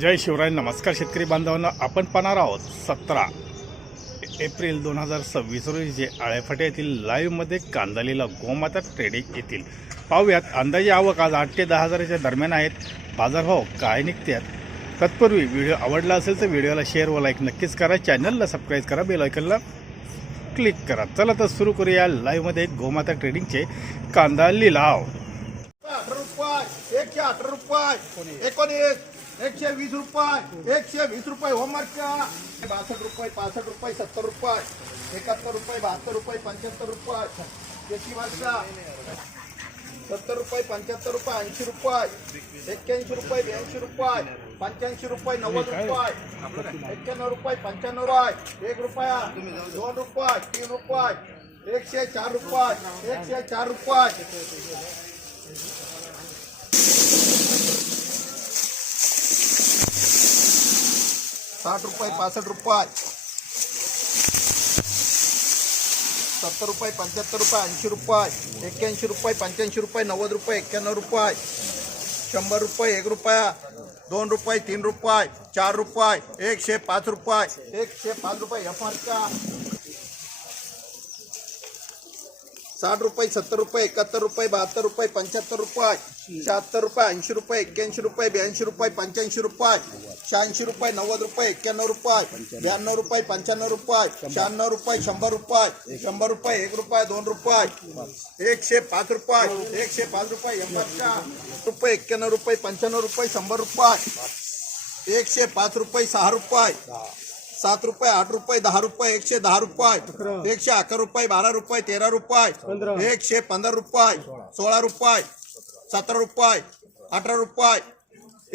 जय शिवराय. नमस्कार शेतकरी बांधवांना. आपण पाहणार आहोत 17 एप्रिल 2026 रोजी आळेफाटे येथील लाईव्हमध्ये कांदा लिलाव गोमाता ट्रेडिंग येथील. पाहूयात अंदाजे आवक आज 8 ते 10 हजाराच्या दरम्यान आहेत. बाजारभाव काय निघतात. तत्पूर्वी व्हिडिओ आवडला असेल तर व्हिडिओला शेअर व लाईक नक्कीच करा. चॅनलला सबस्क्राईब करा. बेल आयकॉनला क्लिक करा. चला तर सुरू करूया लाईव्हमध्ये गोमाता ट्रेडिंगचे कांदा लिलाव. 18 रुपये 118 रुपये 19 120 रुपये 120 रुपये होमवर्कच्या 62 रुपये 65 रुपये 70 रुपये 71 रुपये 72 रुपये 75 रुपये शेती मार्चा 70 रुपये 75 रुपये 80 रुपये 81 रुपये 82 रुपये 85 रुपये 90 रुपये 91 रुपये 95 रुपये 1 रुपया 2 रुपये 3 रुपये 104 रुपये 104 रुपये 60 रुपये 65 रुपये 70 रुपये 75 रुपये 80 रुपये 81 रुपये 85 रुपये 90 रुपये 91 रुपये 100 रुपये 1 रुपया 2 रुपये 3 रुपये 4 रुपये 105 रुपये 105 रुपये एफआरचा 60 रुपये 70 रुपये 71 रुपये 72 रुपये 75 रुपये 76 रुपये 80 रुपये 81 रुपये 82 रुपये 85 रुपये 86 रुपये 90 रुपये 91 रुपये 92 रुपये 95 रुपये 96 रुपये 100 रुपये 100 रुपये 1 रुपये 2 रुपये 105 रुपये 105 रुपये 51 रुपये 91 रुपये 95 रुपये 100 रुपये 105 रुपये 6 रुपये 7 रुपये 8 रुपये 10 रुपये 110 रुपये 111 रुपये 12 रुपये 13 रुपये 115 रुपये 16 रुपये 17 रुपये 18 रुपये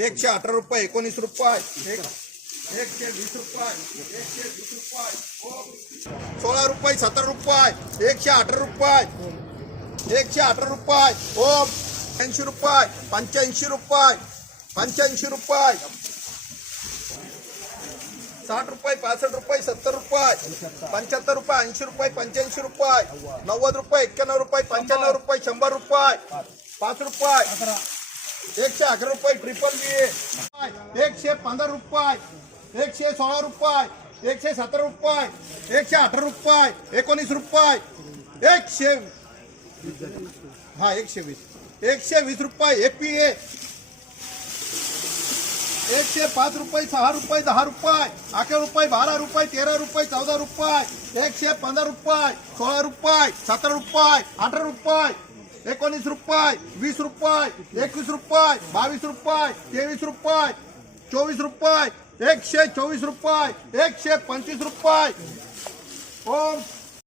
118 रुपये 19 रुपये 120 रुपये 120 रुपये 16 रुपये 17 रुपये 118 रुपये 118 रुपये 80 रुपये 85 रुपये 85 रुपये 60 रुपये 65 रुपये 70 रुपये 75 रुपये 80 रुपये 85 रुपये 90 रुपये 91 रुपये 95 रुपये 100 रुपये 5 रुपये 111 रुपये ट्रिपल बी 115 रुपये 116 रुपये 117 रुपये 118 रुपये 19 रुपये 120 रुपये एपीए 105 रुपये 6 रुपये 10 रुपये 11 रुपये 12 रुपये 13 रुपये 14 रुपये 115 रुपये 16 रुपये 17 रुपये 18 रुपये 19 रुपये 20 रुपये 21 रुपये 22 रुपये 23 रुपये 24 रुपये 124 रुपये 125 रुपये